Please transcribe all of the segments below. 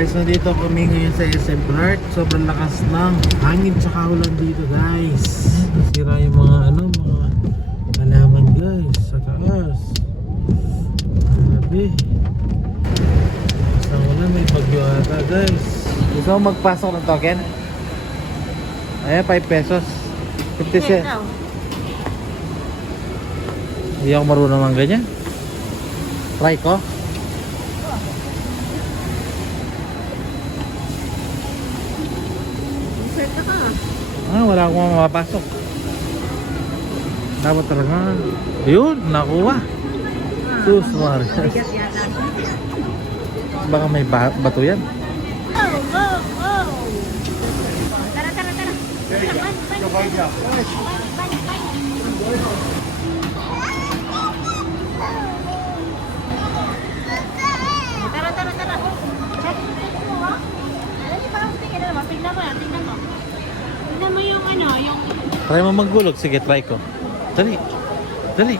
Guys, nandito kami ngayon sa SM Clark. Sobrang lakas ng hangin tsaka ulan dito, guys. Nasira yung mga mga halaman, guys, sa taas. Grabe. Basta ulan, may bagyo ata, guys. Gusto mo magpasok ng token? Ayan, 5 pesos. 50 cents. Hindi ako marunong ng ganyan. Try ko. Wala akong mapapasok. Dapat talaga. Ayun, nakuha. Suswar. Baka may bato yan. Tara. Tingnan mo yung yung... Try mo maggulog. Sige, try ko. Dali. Dali.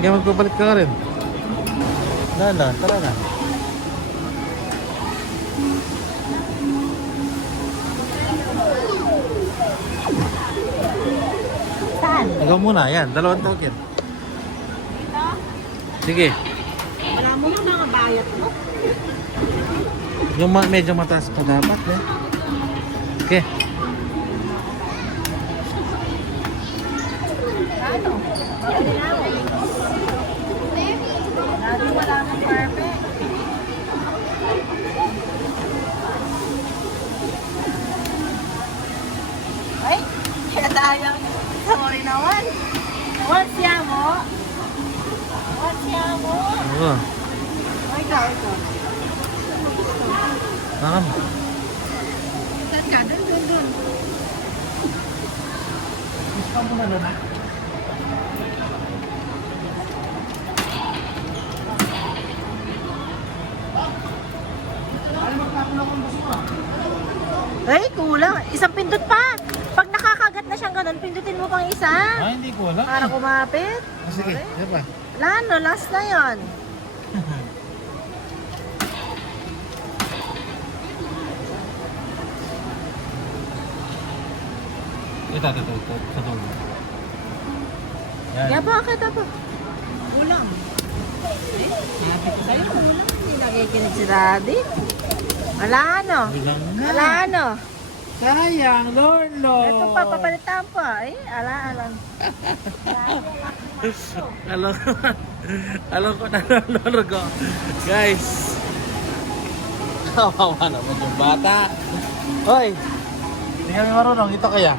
Kaya magpapalik ka rin. Tara na. Saan? Ikaw muna, yan. 2 token. Dito? Sige. Wala mo na mga bayat mo. Yung medyo mataas pa dapat, eh. Okay. Ano? Lagi wala nang perfect. Ay, kaya tayong sorry naman. What's yamo? Oo. Ay, ikaw. Nakam. Saan ka? Dun. Gusto mo na doon, ha? Ay, kulang. Isang pindot pa. Pag nakakagat na siyang ganun, pindutin mo pang isa. Ay, hindi ko alam. Para kumapit. Sige, yan pa. Wala, no? Last na yon. Ito. Sa tulo. Yan. Kaya bakit ito? Kulang. Sabi ko sa'yo, kulang. Hindi nakikinig si Daddy. Wala, no? Bilang na. Wala, no? Sayang, Lorlo. Ito pa, papalitan pa. Eh, ala. Alam ko na Lorlo ko. Guys. Kawawa naman yung bata. Hoy. Hindi kami marunong. Ito kaya.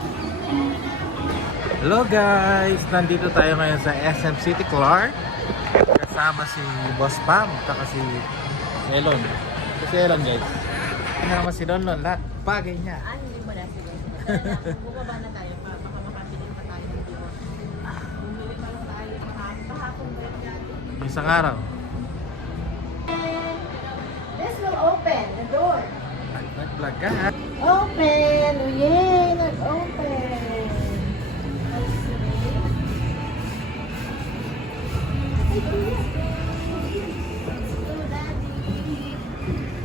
Hello guys. Nandito tayo ngayon sa SM City Clark. Kasama si Boss Pam. Saka si Elon. Si Elon, guys. Kasama si Lon. Lahat bagay niya. Hindi mo na sila. Bumaba na tayo pa. Baka makapilin pa tayo ng diwa. Bumili pa lang tayo. Kahapon ba yung dati? Isang araw. This will open the door. Nag-vlog ka ha? Open! Oh, yay! Nag-open!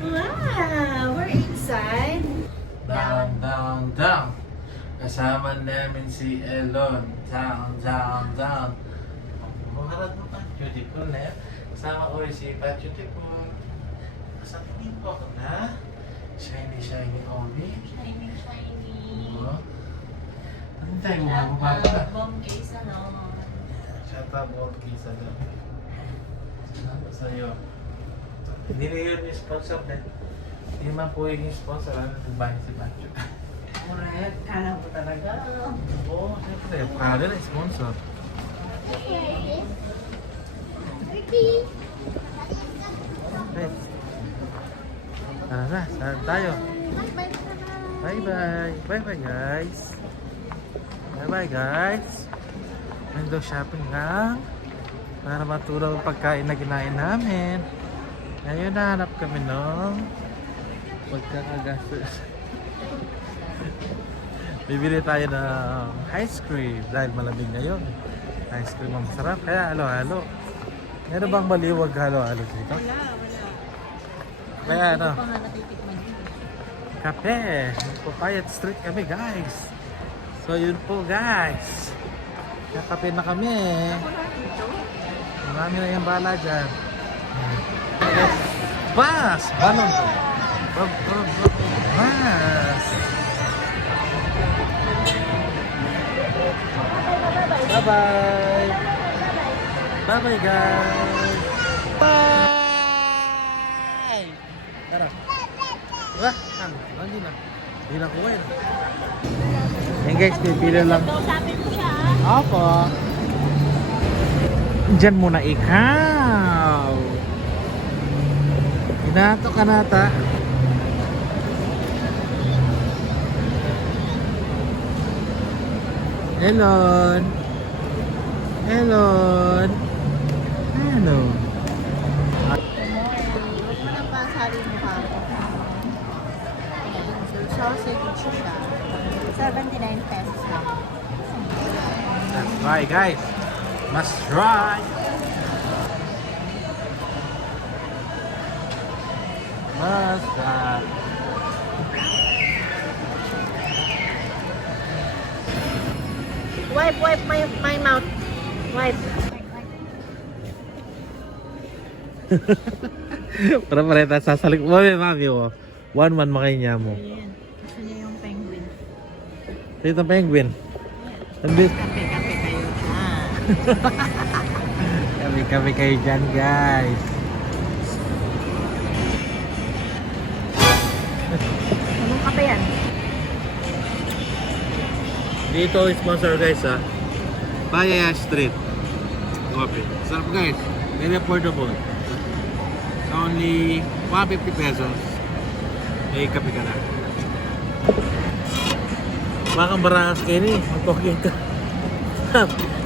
Wow! We're inside. Down. Kasama namin si Elon. Down. Buharap mo pa. Beautiful na yan. Kasama ko si Beautiful. Kasatingin ko ako na. Shiny Omi. Shiny. Oo. Ano tayo mga bumaba? Bomb case Shut up, old kids. Salamat sa'yo. Hindi na yun yung sponsor eh. Hindi man po yung sponsor. Ano nagbahin si Bacho? Correct. Kala ko talaga. Oo, siyempre. Pakala na sponsor. Ricky! Okay. Tara na, saan tayo? Bye-bye guys. Bye-bye guys. Window shopping lang. Para matulog ang pagkain na kinain namin. Ngayon nahanap kami ng pagkakagastos. Bibili tayo ng ice cream dahil malamig ngayon. Ice cream ang masarap, kaya halo-halo. Meron bang maliwag halo-halo dito? Wala. Kaya ano, Hindi ko pa nga natitikman yun. kape. Papayat Street kami guys. So yun po guys. Kakape na kami. Wala dito. Marami na yung bala dyan. Bas! Balon! Bas! Bye-bye! Bye-bye guys! Bye! Tara! Wala! Hindi na. Hindi na kuha yun. Yan guys, pipili lang. Kausapin mo siya Opo. Diyan muna ikaw. Hinato ka nata. Hello. Hello. Hello. Huwag mo nang pasali mo ka. So, sausage siya. 79 pesos lang. Let's try guys. Must try. Must try. Wipe my mouth. Wipe. Para pareta sasalik mo mami mo. 1-1 makainya mo. Ayan. Gusto niya yung penguin. Dito penguin. Nandito. Kape-kape kayo dyan. Kami kayo dyan guys. Anong kape yan? Dito sponsor guys ha. Bayaya Street. Coffee. Sarap guys. Very affordable. Only 150 pesos. May kape ka na. Bakang barakas kayo ni. Magtokit ka.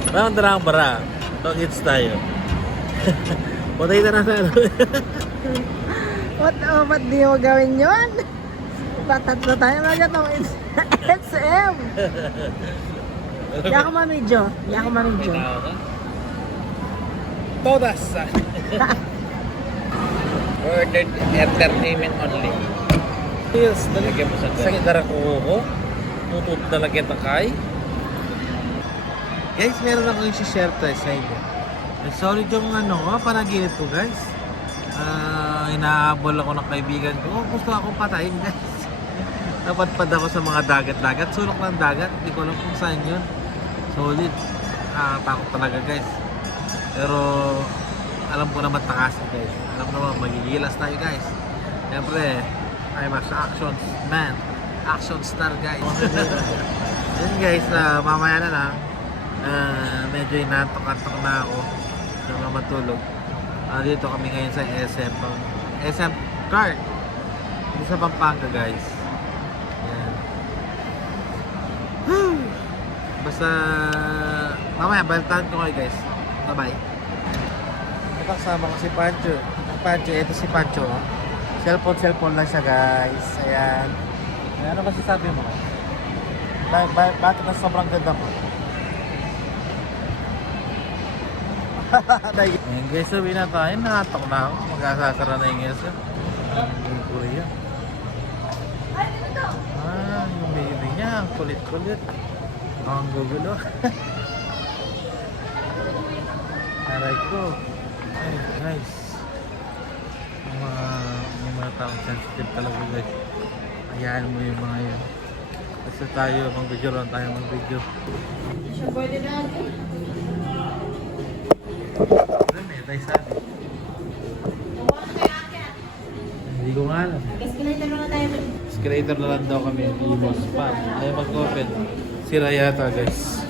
Bakang darang bara. Tokits tayo. Patay na na. Ba't di mo gawin yun? Tatlo tayo magatong SM. Di ako mamidyo. Todas. For entertainment only. Yes, talagyan mo sa sakit darang ko. Tutut talagyan takay. Guys, meron akong i-share tayo sa inyo. Sorry yung panaginip ko guys. Inaabol ako ng kaibigan ko. Gusto ako patayin guys. Napadpad ako sa mga dagat-dagat. Sulok ng dagat. Hindi ko alam kung saan yun. Solid. Takot talaga guys. Pero alam ko naman takasin guys. Alam naman magigilas tayo guys. Siyempre, I'm a action man. Action star guys. Yun guys, mamaya na lang. Medyo inaantok-antok na ako. Gusto na matulog. Dito kami ngayon sa SM. SM Cart. Dito sa Pampanga guys. Yan. Basta mamaya balitaan ko kayo guys. Bye bye. Kasama ko si Pancho. Ito si Pancho. Cellphone lang siya guys. Ayan. Ano ba sabi mo? Bakit na sobrang ganda mo? Ayan guys, sabi na tayo. Nakatok na ako. Magkasasara na yung SM. Yung Korea. Yung baby niya. Ang kulit-kulit. Ang gugulo. Aray ko. Ay, guys. Yung mga taong sensitive talaga guys. Hayaan mo yung mga yun. Kasi tayo, mag-video lang tayo mag-video. Siya pwede natin. May tayo sabi. Hindi ko nga alam. Escalator na tayo. Escalator na lang daw kami. Limos pa. Ayaw mag-open. Sira yata guys.